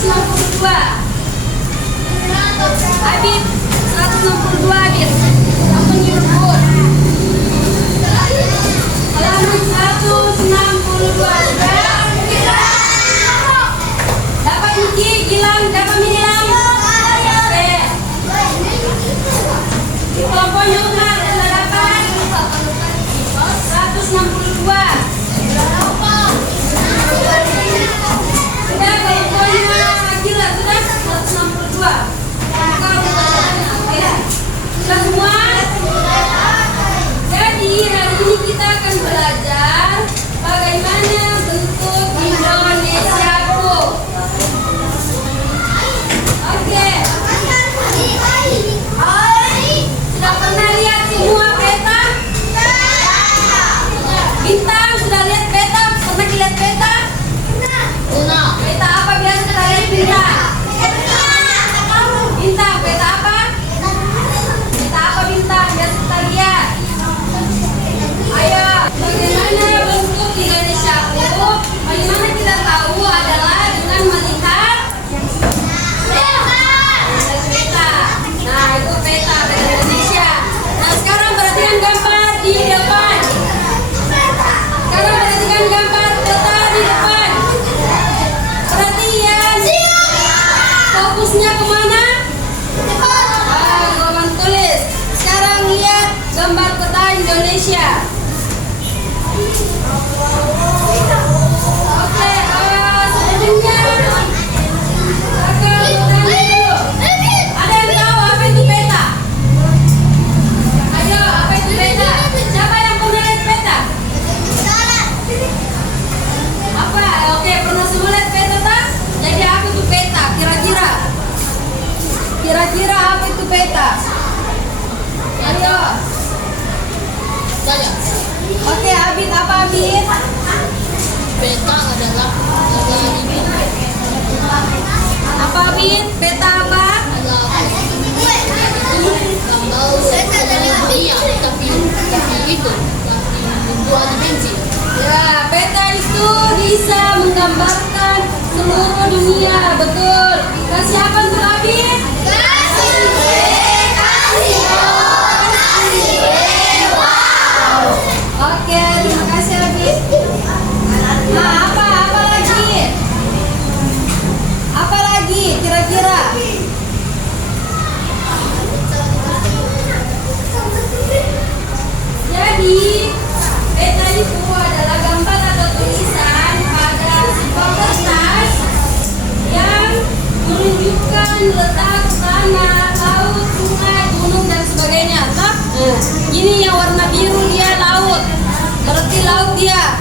162. Adit 162 Adit. Kamu nyebut. Halaman 162. Dapat Niki, Gilang, dapat Gilang. Oke. Di kelompoknya Umar sudah dapat 162. Sudah kelompoknya Agila sudah 162. Sudah semua? Jadi hari ini kita akan belajar bagaimana bentuk Indonesiaku. Oke. Sudah pernah lihat semua peta? Bintang sudah lihat peta? Pernah lihat peta? Peta apa biasa kita lihat bintang? Bintang, peta apa? Peta apa bintang biasa kita lihat? Ayo, bagaimana bentuk Indonesiaku? Bagaimana kita tahu adalah dengan melihat peta. Nah, itu peta Indonesia. Nah, sekarang perhatikan gambar di depan. Sekarang perhatikan gambar peta di depan. Perhatian. Fokusnya kemana? Gampang tulis. Sekarang lihat gambar peta Indonesia. Oke, selanjutnya. Ada yang tahu apa itu peta? Ayo, apa itu peta? Siapa yang pernah lihat peta? Apa? Oke, pernah semua lihat peta tak? Jadi apa itu peta? Kira-kira? Kira-kira apa itu peta? Ayo. Oke, Abid apa Abid? Peta adalah Apa Abid? Peta apa? dua dimensi. Ya, peta itu bisa menggambarkan seluruh dunia, betul. Kasih apa untuk Abid? Oke, terima kasih Abid. Nah, apa lagi? Apa lagi kira-kira? Jadi, peta itu adalah gambar atau tulisan pada sebuah kertas yang menunjukkan letak tanah, laut, sungai, gunung dan sebagainya. Nah, ini yang warna biru dia laut, berarti laut dia.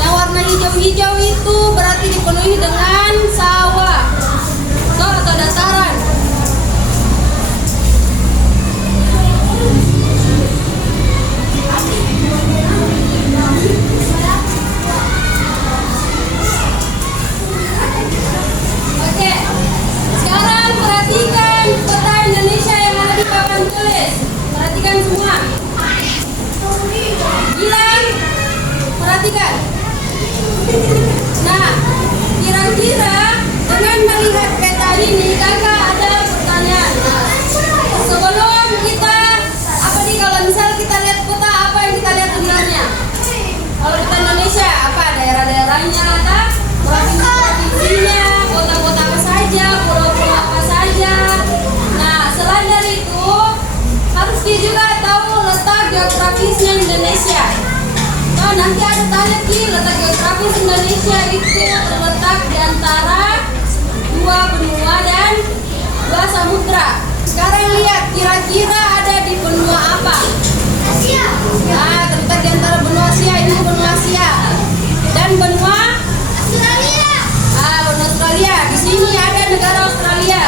Yang warna hijau-hijau itu berarti dipenuhi dengan sawah, atau dataran. Oke, sekarang perhatikan peta Indonesia yang ada di papan tulis. Perhatikan semua. Gilang, perhatikan. Nah, kira-kira dengan melihat peta ini, kakak ada pertanyaan. Nah, sebelum kita, apa nih kalau misal kita lihat peta, apa yang kita lihat sebenarnya? Kalau peta Indonesia, apa daerah-daerahnya, tak? Provinsi-provinsinya, kota-kota apa saja, pulau-pulau apa saja. Nah, selain dari itu, harus dia juga tahu letak geografisnya Indonesia. Nah, nanti ada tanya letak geografis Indonesia itu terletak di antara dua benua dan dua samudra. Sekarang lihat kira-kira ada di benua apa? Asia. Nah, terletak di antara benua Asia, ini benua Asia. Dan benua Australia. Ah, benua Australia. Di sini ada negara Australia.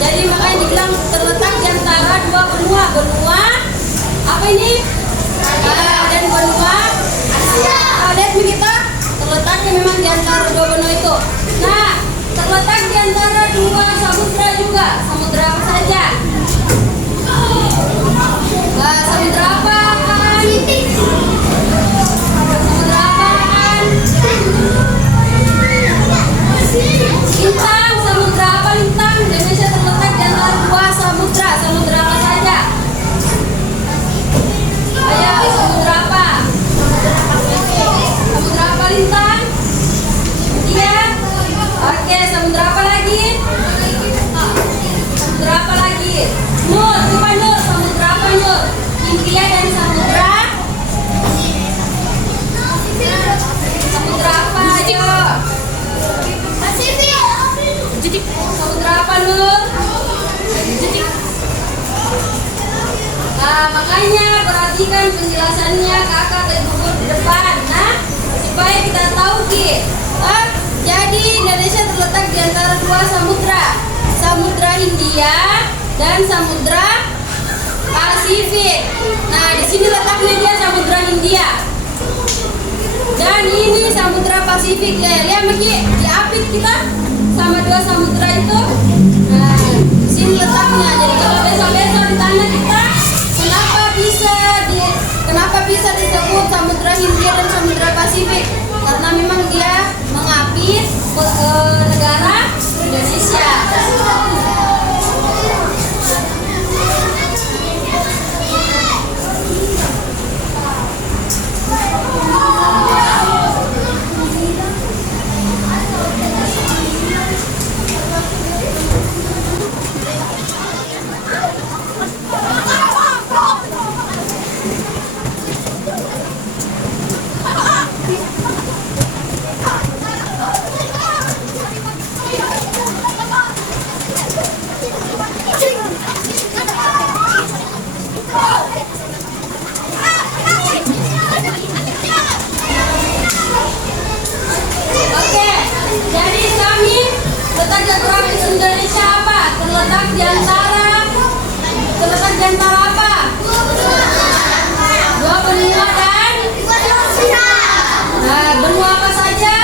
Jadi makanya dibilang terletak di antara dua benua. Benua apa ini? Dan benua Asia. Lihat kita terletaknya memang di antara dua benua itu. Nah, terletak di antara dua samudra juga. Samudra apa saja? Samudra apa? Samudra apa? Lintang, samudra apa lintang? Indonesia terletak di antara dua samudra. Samudra apa saja? Ayo, samudra apa? Samudra apa lintang? Iya. Oke, samudra apa lagi? Samudra apa lagi? Nur, coba Nur, samudra apa Nur? India dan samudra? Samudra apa? Ayo. Samudra apa Nur? Nah, makanya perhatikan penjelasannya kakak dan buku di depan. Nah, supaya kita tahu Ki. Jadi Indonesia terletak di antara dua samudra, Samudra Hindia dan Samudra Pasifik. Nah, di sini letaknya dia Samudra Hindia. Dan ini Samudra Pasifik. Lihat Maki, diapit kita sama dua samudra itu. Nah, di sini letaknya. Jadi kalau besok-besok ditanya kita, kenapa bisa disebut Samudra Hindia dan Samudra Pasifik? Karena memang dia mengapit negara Indonesia. Jadi kami letak geografis Indonesia apa? Terletak di antara apa? Dua benua dan benua apa saja?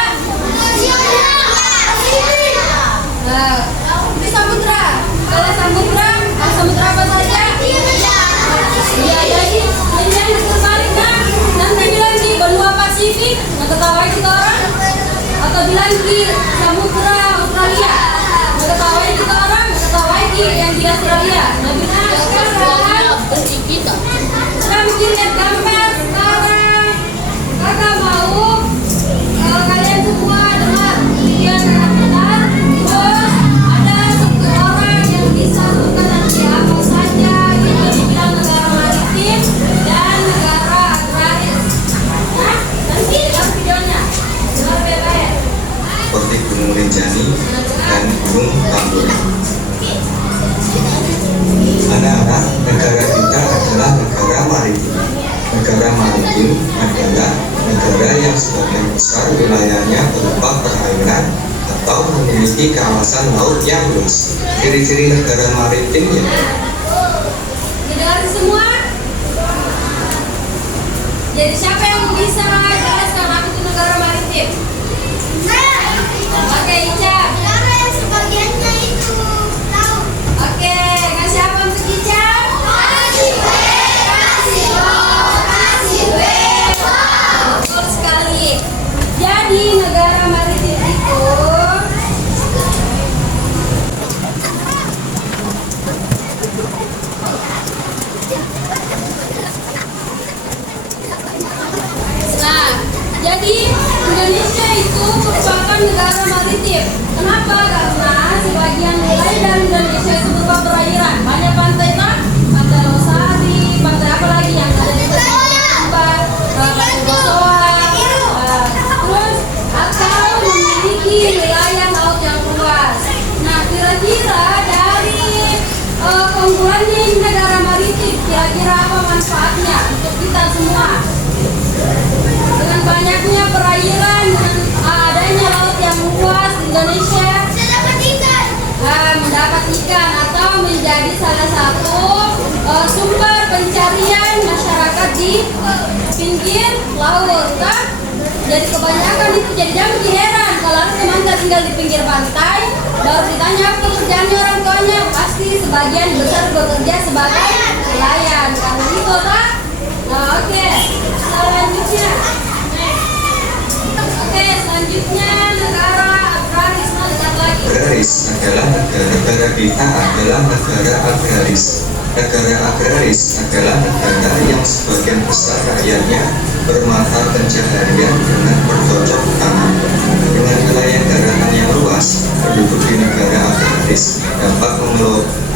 Di samudra. Kalau samudra apa saja? Iya, jadi yang terbalik kan? Nanti bilang di benua Pasifik, nggak ketawain kita orang? Atau bilang di samudra Australia, nggak ketawain kita orang? Nggak ketawain yang di Australia? Nanti benci kita. kita bikin lihat gambar sekarang. Kakak mau kalian semua dengar dia benar. Terus ada satu orang yang bisa nanti apa saja itu dibilang negara maritim dan negara agraris. Nah, nanti lihat videonya. Dengar baik-baik. Seperti Gunung Rinjani dan Gunung Tambora. Anak-anak, negara kita adalah negara maritim. Negara maritim adalah negara yang sebagian besar wilayahnya berupa perairan atau memiliki kawasan laut yang luas. Ciri-ciri negara maritim ya. Didengar semua? Jadi siapa yang bisa jelaskan aku itu negara maritim? Oke, Ica. Oke, kasih apa untuk Ica? Betul sekali. Jadi negara maritim itu jadi Indonesia itu merupakan negara maritim. Kenapa? Karena sebagian wilayah dari Indonesia itu berupa perairan. Banyak pantai tak? Pantai Losari, pantai apa lagi yang ada di Sumbar, pantai Bosowa. Terus atau memiliki wilayah laut yang luas. Nah, kira-kira dari keunggulannya ini negara maritim, kira-kira apa manfaatnya untuk kita semua? Dengan banyaknya perairan, dengan adanya laut yang luas di Indonesia, mendapat ikan atau menjadi salah satu sumber pencarian masyarakat di pinggir laut kan? Jadi kebanyakan itu jadi jangan heran kalau ada teman tinggal di pinggir pantai baru ditanya apa pekerjaannya orang tuanya, pasti sebagian besar bekerja sebagai nelayan karena itu kan? Nah, oke. Selanjutnya negara agraris, nah dekat lagi. Agraris adalah negara kita adalah negara agraris. Negara agraris adalah negara yang sebagian besar rakyatnya bermata pencaharian dengan bercocok tanam. Dengan wilayah daratan yang luas, penduduk di negara agraris dapat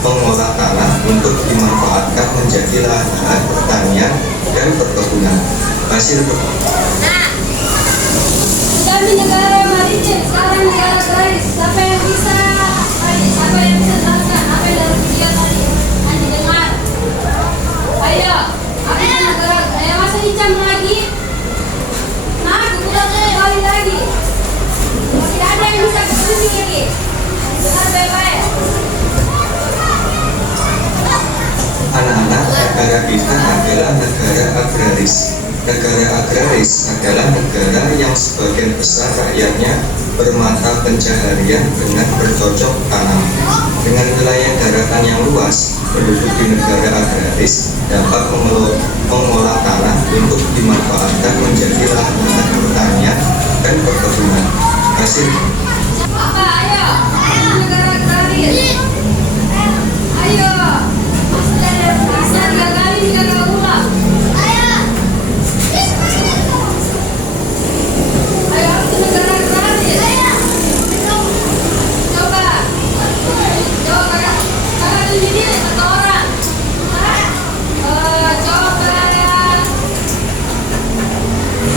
mengolah tanah untuk dimanfaatkan menjadi lahan pertanian dan perkebunan. Hasil Kami negara maritim, sekarang negara agraris. Siapa yang bisa jelaskan apa yang dalam video tadi? Nanti dengar. Ayo, apa itu negara? Ayo masa dicam lagi? Nah, kita kembali lagi. Masih ada yang bisa kesini lagi. Dengar baik-baik. anak-anak, negara kita adalah negara agraris. Negara agraris adalah negara yang sebagian besar rakyatnya bermata pencaharian dengan bercocok tanam. Dengan wilayah daratan yang luas, penduduk di negara agraris dapat mengolah tanah untuk dimanfaatkan menjadi lahan pertanian dan perkebunan. Hasil Apa? Ayo, negara agraris. Ayo, masa 3 kali tidak kau ulang. Ayo, itu negara agraris. Coba kakak tunjukin diri satu orang. Coba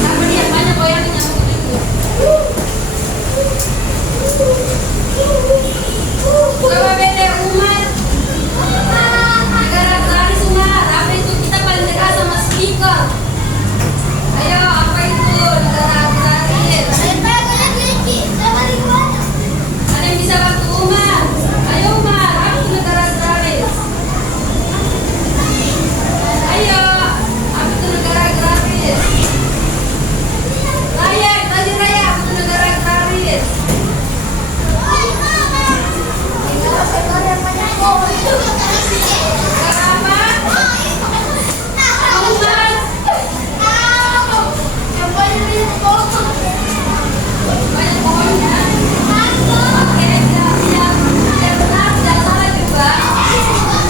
apa dia banyak goyangnya begitu. Coba beda umat. Negara agraris umat. Apa itu? Kita paling dekat sama speaker. Ayo, apa itu negara agraris? Ada yang bisa bantu umat? Ayo umat, apa itu negara agraris? Ayo, apa itu negara agraris? Raya, Raja Raya, apa itu negara agraris? Negara apa? Umat. Banyak pohonnya. Oke, tidak benar, tidak salah juga.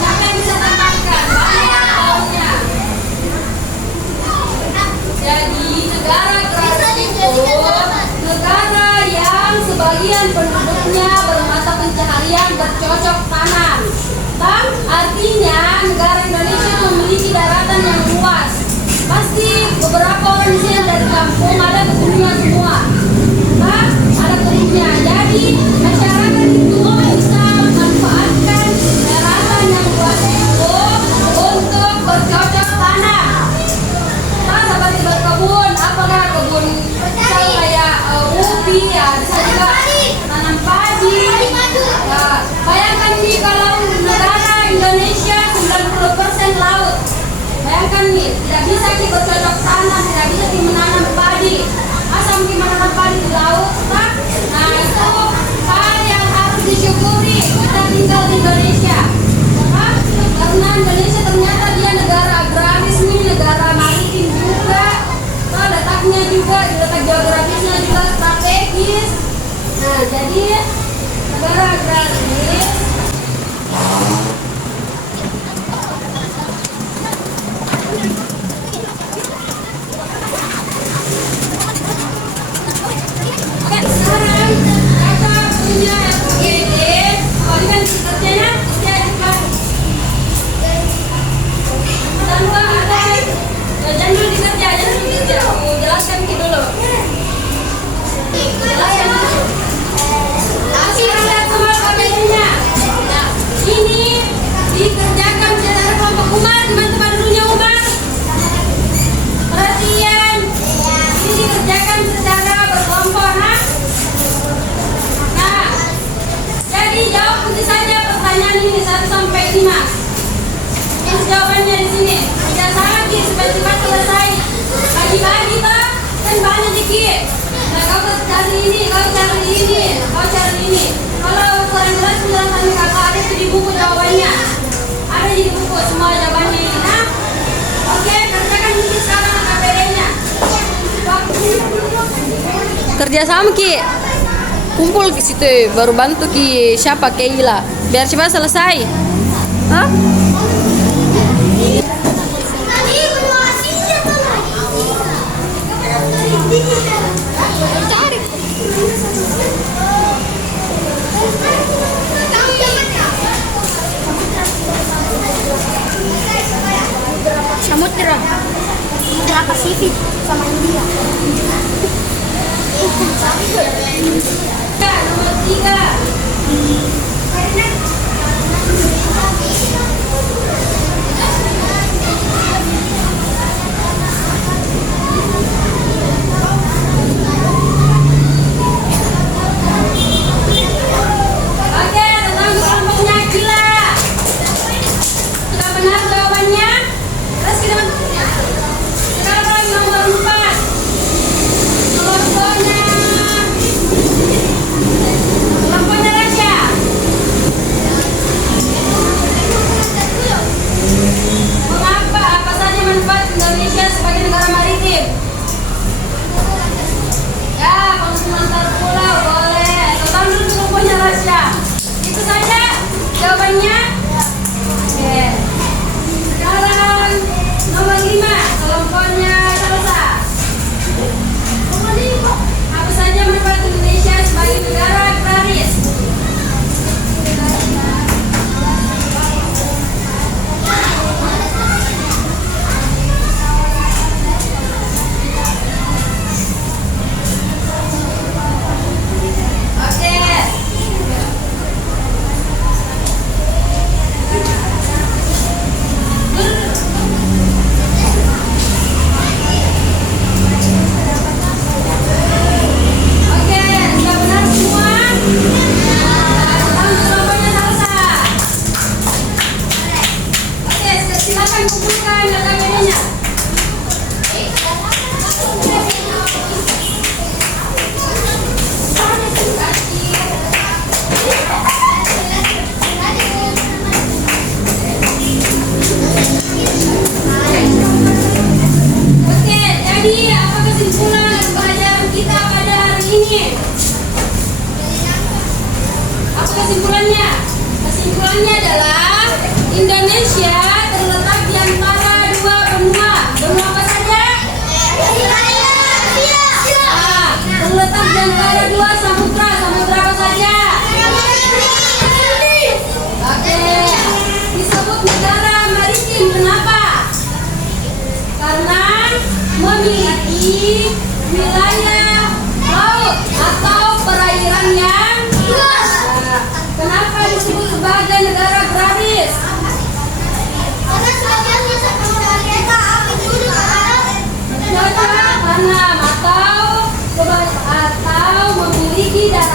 Siapa yang bisa tambahkan? Banyak pohonnya. Jadi negara agraris itu negara yang sebagian penduduknya bermata pencaharian bercocok tanam. Dan artinya negara Indonesia itu memiliki daratan yang luas. Pasti beberapa orang di sini dari kampung ada kebunnya semua. Nah, ada kebunnya. Jadi masyarakat itu bisa memanfaatkan daratan yang luas itu untuk bercocok tanam. Nah, seperti berkebun, apakah kebun misal kayak ubi ya, bisa juga tanam padi. Nah, bayangkan nih kalau negara Indonesia 90% laut. Bayangkan nih, tidak bisa kita bercocok tanam, tidak bisa kita menanam padi. Asal kita menanam padi di laut, nah itu hal yang harus disyukuri kita tinggal di Indonesia. Nah, karena Indonesia ternyata dia negara agraris nih, negara maritim juga. Nah, letaknya juga, letak geografisnya juga strategis. Nah, jadi negara agraris. Oke, sekarang kakak punya SGD. Kalau ini kan kerjanya kerja di mana? Tanpa ada jangan dulu dikerja, jangan dulu dikerja. Aku jelaskan dulu. Jelaskan dulu. Kasih lihat semua KBD-nya. Nah, ini dikerjakan secara kelompok umat, teman-teman dulunya umat. Perhatian, ini dikerjakan secara berkelompok, nah, jadi jawab kunci saja pertanyaan ini 1 sampai 5. Ini jawabannya di sini. Tidak salah lagi, cepat-cepat selesai. Bagi-bagi tak, kan banyak dikit. Nah, kau cari ini, kau cari ini, kau cari ini. Kalau kurang jelas penjelasannya kakak ada di buku jawabannya. Ada di buku semua jawabannya ini. Nah, oke, kerjakan ini sekarang KPD-nya. Kerja sama Ki. kumpul ke situ baru bantu ki siapa Keila biar cepat selesai. Hah? Samudra Pasifik sama India. Nomor 3. Oke, tentang kelompoknya gila. Sudah benar jawabannya? Terus kita sekarang nomor 4. Kelompoknya Raja. Mengapa? Apa saja manfaat Indonesia sebagai negara maritim? Ya, penghubungan antar pulau boleh. Total dulu kelompoknya Raja. Itu saja jawabannya. Oke. Sekarang nomor 5. Kelompoknya Salsa. Apa saja manfaat Indonesia sebagai negara agraris? Oke. Oke, sudah benar semua? Sekarang kelompoknya Salsa. Oke, silakan kumpulkan data-datanya. Oke, jadi apa kesimpulan pelajaran kita pada hari ini? Apa kesimpulannya? Kesimpulannya adalah Indonesia terletak di antara dua benua. Benua apa saja? Terletak di antara dua samudra. Samudra apa saja? Oke, disebut negara maritim. Kenapa? Karena memiliki wilayah laut atau perairan yang luas. Kenapa disebut sebagai negara agraris? Cocok tanam atau memiliki dataran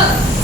Lanjut.